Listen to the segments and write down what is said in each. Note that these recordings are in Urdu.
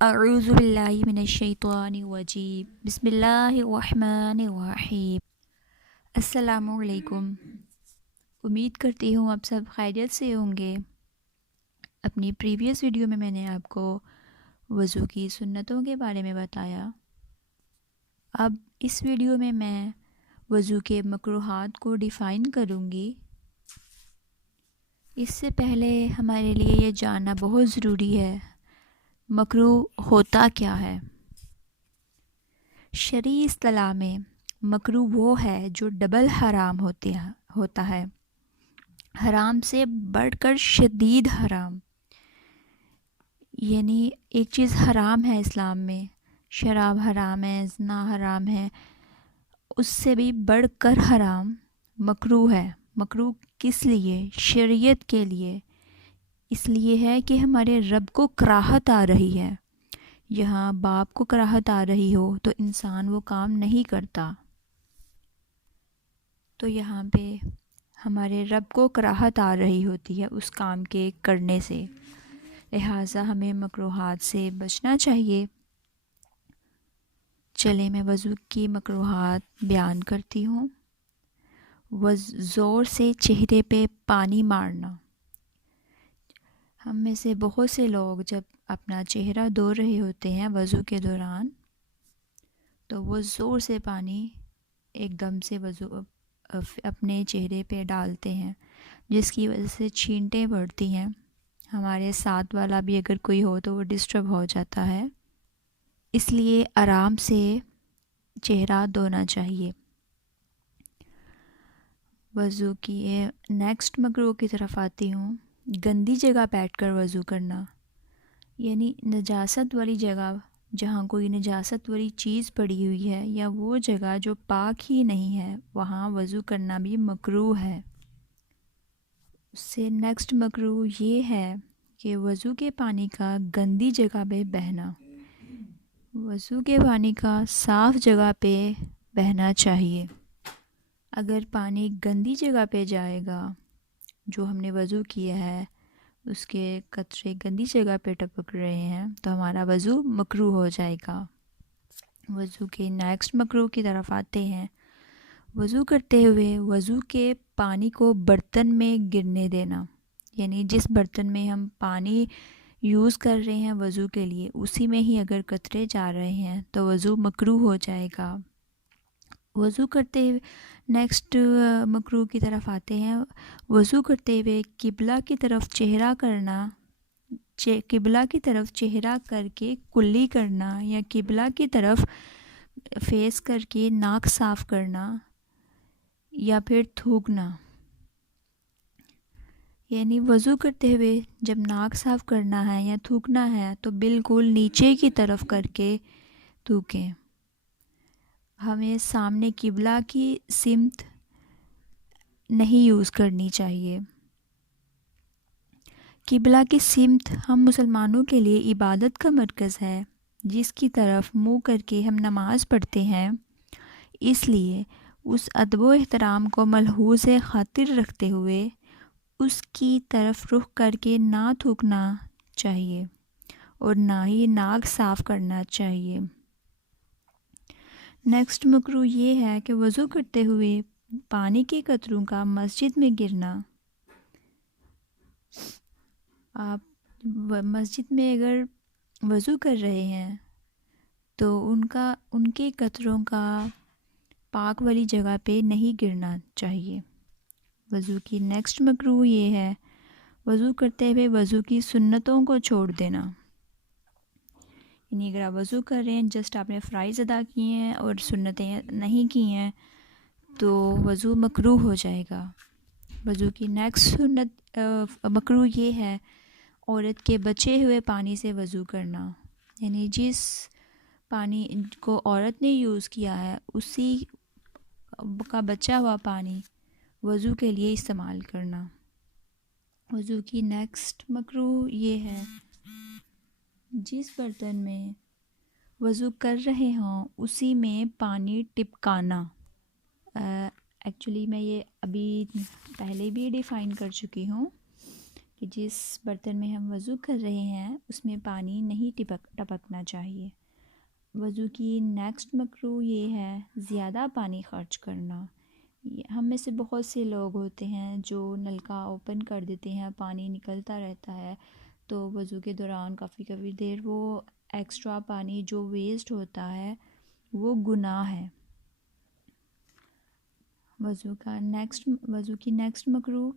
اعوذ باللہ من الشیطان الرجیم بسم اللہ الرحمن الرحیم۔ السلام علیکم۔ امید کرتی ہوں آپ سب خیریت سے ہوں گے۔ اپنی پریویس ویڈیو میں نے آپ کو وضو کی سنتوں کے بارے میں بتایا۔ اب اس ویڈیو میں وضو کے مکروہات کو ڈیفائن کروں گی۔ اس سے پہلے ہمارے لیے یہ جاننا بہت ضروری ہے، مکروہ ہوتا کیا ہے؟ شرعی اصطلاح میں مکروہ وہ ہے جو ڈبل حرام ہوتا ہے، حرام سے بڑھ کر شدید حرام۔ یعنی ایک چیز حرام ہے اسلام میں، شراب حرام ہے، زنا حرام ہے، اس سے بھی بڑھ کر حرام مکروہ ہے۔ مکروہ کس لیے؟ شریعت کے لیے۔ اس لیے ہے کہ ہمارے رب کو کراہت آ رہی ہے۔ یہاں باپ کو کراہت آ رہی ہو تو انسان وہ کام نہیں کرتا، تو یہاں پہ ہمارے رب کو کراہت آ رہی ہوتی ہے اس کام کے کرنے سے، لہٰذا ہمیں مکروہات سے بچنا چاہیے۔ چلیں میں وضو کی مکروہات بیان کرتی ہوں۔ زور سے چہرے پہ پانی مارنا۔ ہم میں سے بہت سے لوگ جب اپنا چہرہ دھو رہے ہوتے ہیں وضو کے دوران، تو وہ زور سے پانی ایک دم سے اپنے چہرے پہ ڈالتے ہیں، جس کی وجہ سے چھینٹیں پڑتی ہیں۔ ہمارے ساتھ والا بھی اگر کوئی ہو تو وہ ڈسٹرب ہو جاتا ہے، اس لیے آرام سے چہرہ دھونا چاہیے۔ وضو کی نیکسٹ مکروہ کی طرف آتی ہوں۔ گندی جگہ بیٹھ کر وضو کرنا، یعنی نجاست والی جگہ، جہاں کوئی نجاست والی چیز پڑی ہوئی ہے یا وہ جگہ جو پاک ہی نہیں ہے، وہاں وضو کرنا بھی مکروہ ہے۔ اس سے نیکسٹ مکروہ یہ ہے کہ وضو کے پانی کا گندی جگہ پہ بہنا۔ وضو کے پانی کا صاف جگہ پہ بہنا چاہیے۔ اگر پانی گندی جگہ پہ جائے گا، جو ہم نے وضو کیا ہے اس کے قطرے گندی جگہ پہ ٹپک رہے ہیں، تو ہمارا وضو مکروہ ہو جائے گا۔ وضو کے نیکسٹ مکروہ کی طرف آتے ہیں۔ وضو کرتے ہوئے وضو کے پانی کو برتن میں گرنے دینا، یعنی جس برتن میں ہم پانی یوز کر رہے ہیں وضو کے لیے، اسی میں ہی اگر قطرے جا رہے ہیں تو وضو مکروہ ہو جائے گا۔ وضو کرتے ہوئے نیکسٹ مکروہ کی طرف آتے ہیں۔ وضو کرتے ہوئے قبلہ کی طرف چہرہ کرنا، قبلہ کی طرف چہرہ کر کے کلی کرنا، یا قبلہ کی طرف فیس کر کے ناک صاف کرنا، یا پھر تھوکنا۔ یعنی وضو کرتے ہوئے جب ناک صاف کرنا ہے یا تھوکنا ہے تو بالکل نیچے کی طرف کر کے تھوکیں۔ ہمیں سامنے قبلہ کی سمت نہیں یوز کرنی چاہیے۔ قبلہ کی سمت ہم مسلمانوں کے لیے عبادت کا مرکز ہے، جس کی طرف منہ کر کے ہم نماز پڑھتے ہیں، اس لیے اس ادب و احترام کو ملحوظ خاطر رکھتے ہوئے اس کی طرف رخ کر کے نہ تھوکنا چاہیے اور نہ ہی ناک صاف کرنا چاہیے۔ نیکسٹ مکروہ یہ ہے کہ وضو کرتے ہوئے پانی کے قطروں کا مسجد میں گرنا۔ آپ مسجد میں اگر وضو کر رہے ہیں تو ان کے قطروں کا پاک والی جگہ پہ نہیں گرنا چاہیے۔ وضو کی نیکسٹ مکروہ یہ ہے وضو کرتے ہوئے وضو کی سنتوں کو چھوڑ دینا۔ یعنی اگر آپ وضو کر رہے ہیں، جسٹ آپ نے فرائض ادا کیے ہیں اور سنتیں نہیں کی ہیں، تو وضو مکروہ ہو جائے گا۔ وضو کی نیکسٹ مکروہ یہ ہے عورت کے بچے ہوئے پانی سے وضو کرنا، یعنی جس پانی کو عورت نے یوز کیا ہے اسی کا بچا ہوا پانی وضو کے لیے استعمال کرنا۔ وضو کی نیکسٹ مکروہ یہ ہے جس برتن میں وضو کر رہے ہوں اسی میں پانی ٹپکانا۔ ایکچولی میں یہ ابھی پہلے بھی ڈیفائن کر چکی ہوں، کہ جس برتن میں ہم وضو کر رہے ہیں اس میں پانی نہیں ٹپکنا چاہیے۔ وضو کی نیکسٹ مکروہ یہ ہے زیادہ پانی خرچ کرنا۔ ہم میں سے بہت سے لوگ ہوتے ہیں جو نلکا اوپن کر دیتے ہیں، پانی نکلتا رہتا ہے، تو وضو کے دوران کافی دیر وہ ایکسٹرا پانی جو ویسٹ ہوتا ہے وہ گناہ ہے۔ وضو کی نیکسٹ مکروہ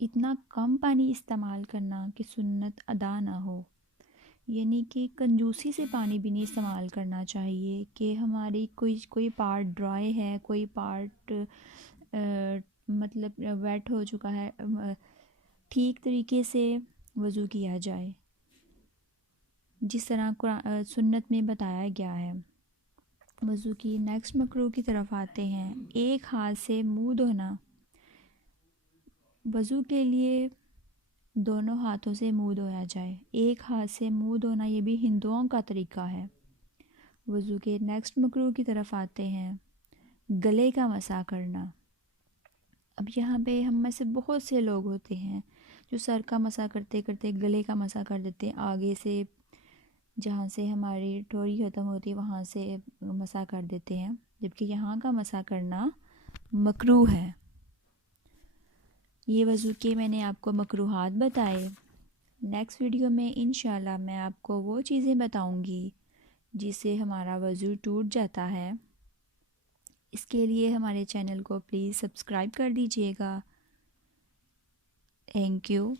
اتنا کم پانی استعمال کرنا کہ سنت ادا نہ ہو، یعنی کہ کنجوسی سے پانی بھی نہیں استعمال کرنا چاہیے کہ ہماری کوئی پارٹ ڈرائی ہے، کوئی پارٹ مطلب ویٹ ہو چکا ہے، ٹھیک طریقے سے وضو کیا جائے جس طرح سنت میں بتایا گیا ہے۔ وضو کی نیکسٹ مکروہ کی طرف آتے ہیں، ایک ہاتھ سے منہ دھونا۔ وضو کے لیے دونوں ہاتھوں سے منہ دھویا جائے، ایک ہاتھ سے منہ دھونا یہ بھی ہندوؤں کا طریقہ ہے۔ وضو کے نیکسٹ مکروہ کی طرف آتے ہیں، گلے کا مسح کرنا۔ اب یہاں پہ ہم میں سے بہت سے لوگ ہوتے ہیں جو سر کا مسح کرتے کرتے گلے کا مسح کر دیتے ہیں، آگے سے جہاں سے ہماری ٹھوڑی ختم ہوتی ہے وہاں سے مسح کر دیتے ہیں، جبکہ یہاں کا مسح کرنا مکروہ ہے۔ یہ وضو کے میں نے آپ کو مکروہات بتائے۔ نیکسٹ ویڈیو میں انشاءاللہ میں آپ کو وہ چیزیں بتاؤں گی جس سے ہمارا وضو ٹوٹ جاتا ہے۔ اس کے لیے ہمارے چینل کو پلیز سبسکرائب کر دیجیے گا۔ Thank you.